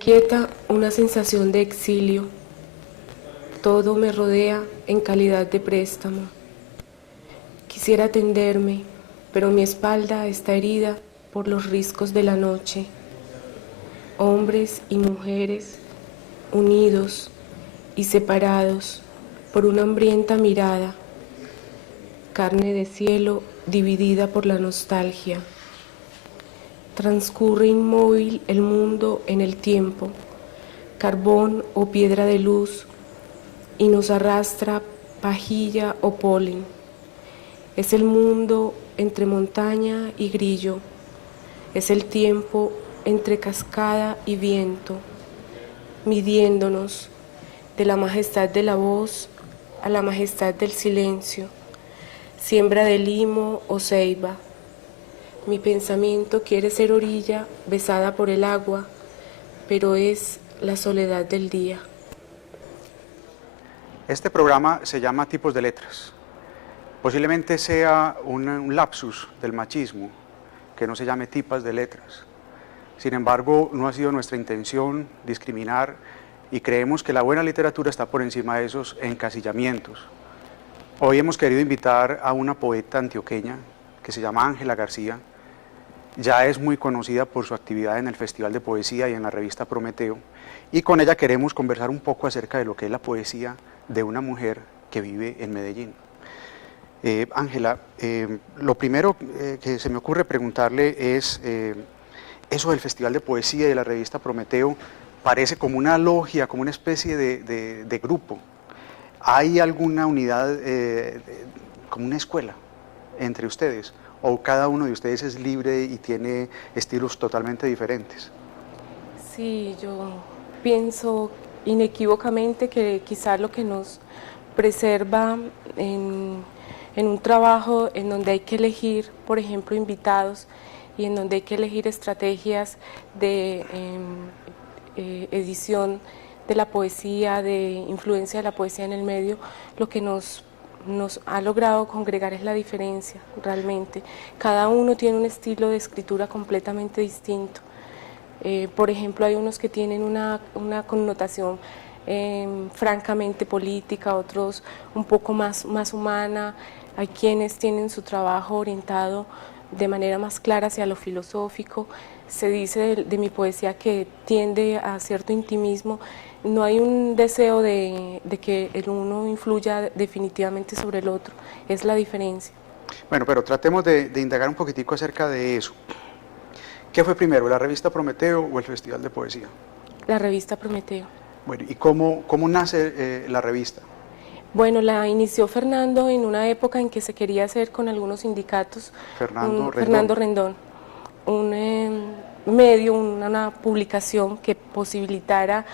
aquieta una sensación de exilio. Todo me rodea en calidad de préstamo. Quisiera tenderme, pero mi espalda está herida por los riscos de la noche. Hombres y mujeres, unidos y separados por una hambrienta mirada. Carne de cielo dividida por la nostalgia. Transcurre inmóvil el mundo en el tiempo, carbón o piedra de luz, y nos arrastra pajilla o polen. Es el mundo entre montaña y grillo, es el tiempo entre cascada y viento, midiéndonos de la majestad de la voz a la majestad del silencio, siembra de limo o ceiba. Mi pensamiento quiere ser orilla besada por el agua, pero es la soledad del día. Este programa se llama Tipos de Letras. Posiblemente sea un lapsus del machismo, que no se llame tipas de letras. Sin embargo, no ha sido nuestra intención discriminar y creemos que la buena literatura está por encima de esos encasillamientos. Hoy hemos querido invitar a una poeta antioqueña que se llama Ángela García. Ya es muy conocida por su actividad en el Festival de Poesía y en la revista Prometeo, y con ella queremos conversar un poco acerca de lo que es la poesía de una mujer que vive en Medellín. Ángela, lo primero que se me ocurre preguntarle es, eso del Festival de Poesía y de la revista Prometeo parece como una logia, como una especie de grupo. ¿Hay alguna unidad, como una escuela entre ustedes? ¿O cada uno de ustedes es libre y tiene estilos totalmente diferentes? Sí, yo pienso inequívocamente que quizás lo que nos preserva en un trabajo en donde hay que elegir, por ejemplo, invitados y en donde hay que elegir estrategias de edición de la poesía, de influencia de la poesía en el medio, lo que nos ha logrado congregar es la diferencia, realmente. Cada uno tiene un estilo de escritura completamente distinto. Por ejemplo, hay unos que tienen una connotación francamente política, otros un poco más humana. Hay quienes tienen su trabajo orientado de manera más clara hacia lo filosófico. Se dice de mi poesía que tiende a cierto intimismo. No hay un deseo de que el uno influya definitivamente sobre el otro, es la diferencia. Bueno, pero tratemos de indagar un poquitico acerca de eso. ¿Qué fue primero, la revista Prometeo o el Festival de Poesía? La revista Prometeo. Bueno, ¿y cómo nace la revista? Bueno, la inició Fernando en una época en que se quería hacer con algunos sindicatos. Fernando Rendón, un medio, una publicación que posibilitara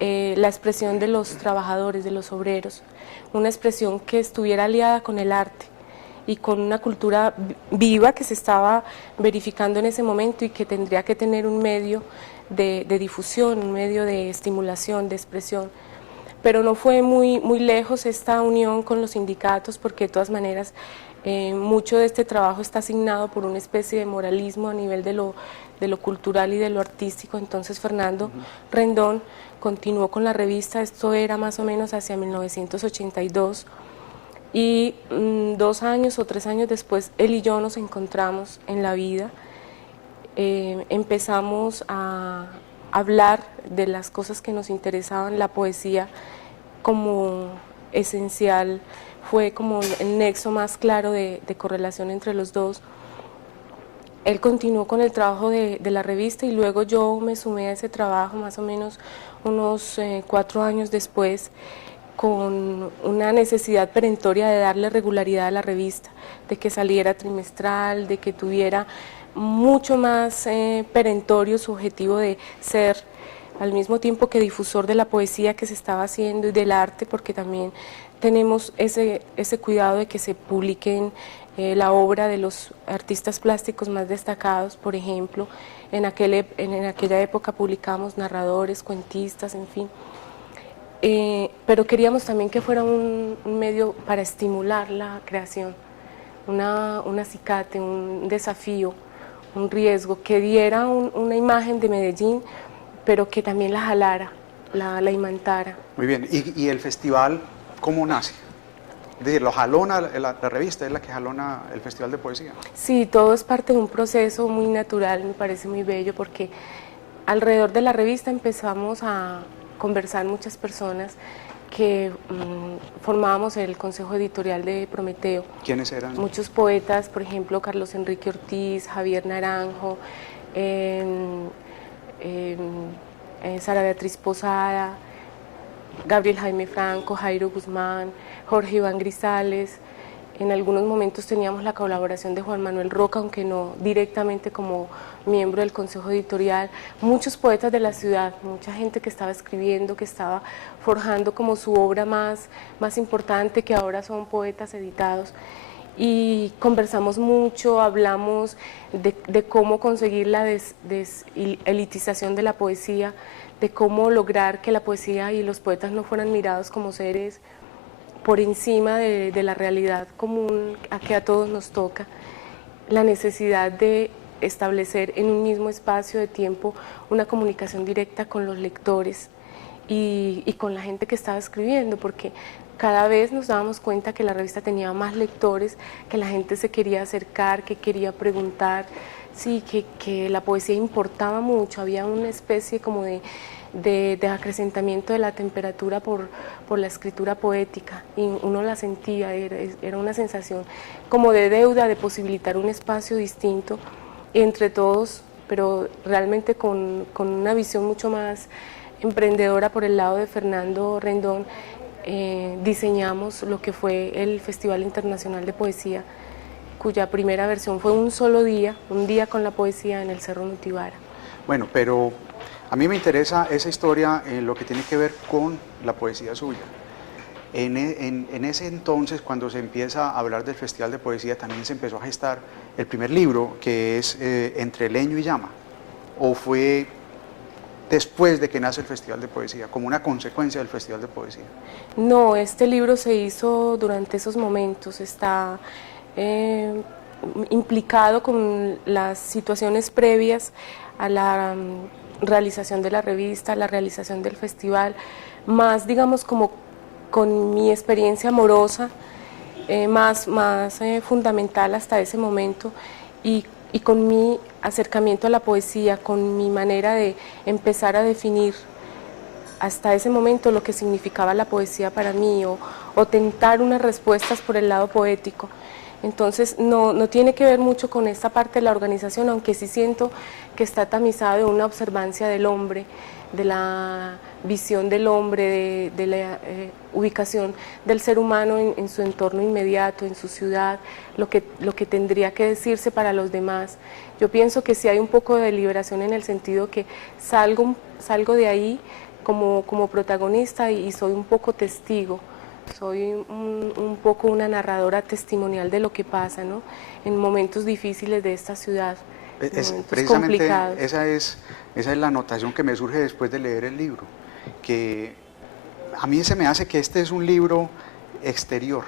la expresión de los trabajadores, de los obreros, una expresión que estuviera aliada con el arte y con una cultura viva que se estaba verificando en ese momento y que tendría que tener un medio de difusión, un medio de estimulación, de expresión. Pero no fue muy lejos esta unión con los sindicatos, porque de todas maneras mucho de este trabajo está asignado por una especie de moralismo a nivel de lo cultural y de lo artístico. Entonces Fernando Rendón continuó con la revista, esto era más o menos hacia 1982, y 2 años o 3 años después él y yo nos encontramos en la vida, empezamos a hablar de las cosas que nos interesaban, la poesía como esencial, fue como el nexo más claro de correlación entre los dos. Él continuó con el trabajo de la revista y luego yo me sumé a ese trabajo más o menos unos 4 años después, con una necesidad perentoria de darle regularidad a la revista, de que saliera trimestral, de que tuviera mucho más perentorio su objetivo de ser al mismo tiempo que difusor de la poesía que se estaba haciendo y del arte, porque también tenemos ese cuidado de que se publiquen la obra de los artistas plásticos más destacados. Por ejemplo, en aquella época publicamos narradores, cuentistas, en fin. Pero queríamos también que fuera un medio para estimular la creación, un acicate, un desafío, un riesgo, que diera una imagen de Medellín, pero que también la jalara, la imantara. Muy bien, ¿y el festival cómo nace? Es decir, ¿lo jalona la revista, es la que jalona el Festival de Poesía? Sí, todo es parte de un proceso muy natural, me parece muy bello, porque alrededor de la revista empezamos a conversar muchas personas que formábamos el consejo editorial de Prometeo. ¿Quiénes eran? Muchos poetas, por ejemplo, Carlos Enrique Ortiz, Javier Naranjo, Sara Beatriz Posada, Gabriel Jaime Franco, Jairo Guzmán, Jorge Iván Grisales. En algunos momentos teníamos la colaboración de Juan Manuel Roca, aunque no directamente como miembro del consejo editorial. Muchos poetas de la ciudad, mucha gente que estaba escribiendo, que estaba forjando como su obra más importante, que ahora son poetas editados. Y conversamos mucho, hablamos de cómo conseguir la elitización de la poesía, de cómo lograr que la poesía y los poetas no fueran mirados como seres por encima de la realidad común a que a todos nos toca, la necesidad de establecer en un mismo espacio de tiempo una comunicación directa con los lectores y con la gente que estaba escribiendo, porque cada vez nos dábamos cuenta que la revista tenía más lectores, que la gente se quería acercar, que quería preguntar, sí, que la poesía importaba mucho, había una especie como de acrecentamiento de la temperatura por la escritura poética, y uno la sentía, era una sensación como de deuda, de posibilitar un espacio distinto entre todos, pero realmente con una visión mucho más emprendedora por el lado de Fernando Rendón. Diseñamos lo que fue el Festival Internacional de Poesía, cuya primera versión fue un solo día, un día con la poesía en el Cerro Nutibara. Bueno, pero a mí me interesa esa historia en lo que tiene que ver con la poesía suya. En ese entonces, cuando se empieza a hablar del Festival de Poesía, también se empezó a gestar el primer libro, que es Entre Leño y Llama, o fue después de que nace el Festival de Poesía, como una consecuencia del Festival de Poesía. No, este libro se hizo durante esos momentos, está implicado con las situaciones previas a la realización de la revista, a la realización del festival, más digamos como con mi experiencia amorosa, más fundamental hasta ese momento, y con mi acercamiento a la poesía, con mi manera de empezar a definir hasta ese momento lo que significaba la poesía para mí, o tentar unas respuestas por el lado poético. Entonces no tiene que ver mucho con esta parte de la organización, aunque sí siento que está tamizado de una observancia del hombre, de la visión del hombre, de la ubicación del ser humano en su entorno inmediato, en su ciudad, lo que tendría que decirse para los demás. Yo pienso que sí hay un poco de liberación en el sentido que salgo de ahí como protagonista y soy un poco testigo. Soy un poco una narradora testimonial de lo que pasa, ¿no?, en momentos difíciles de esta ciudad, Precisamente complicados. esa es la anotación que me surge después de leer el libro, que a mí se me hace que este es un libro exterior,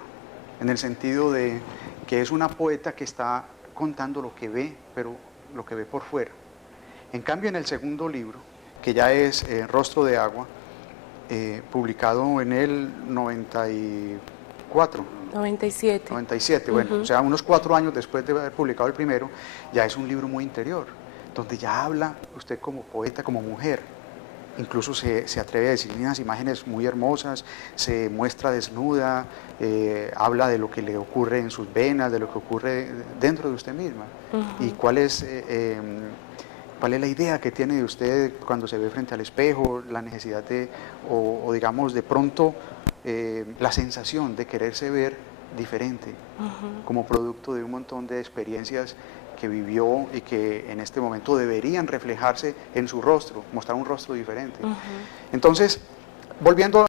en el sentido de que es una poeta que está contando lo que ve, pero lo que ve por fuera. En cambio, en el segundo libro, que ya es Rostro de Agua, publicado en el 94. 97, bueno, o sea, unos 4 años después de haber publicado el primero, ya es un libro muy interior, donde ya habla usted como poeta, como mujer, incluso se atreve a decir unas imágenes muy hermosas, se muestra desnuda, habla de lo que le ocurre en sus venas, de lo que ocurre dentro de usted misma, y cuál es la idea que tiene de usted cuando se ve frente al espejo, la necesidad o digamos de pronto la sensación de quererse ver diferente, como producto de un montón de experiencias que vivió y que en este momento deberían reflejarse en su rostro, mostrar un rostro diferente. Entonces, volviendo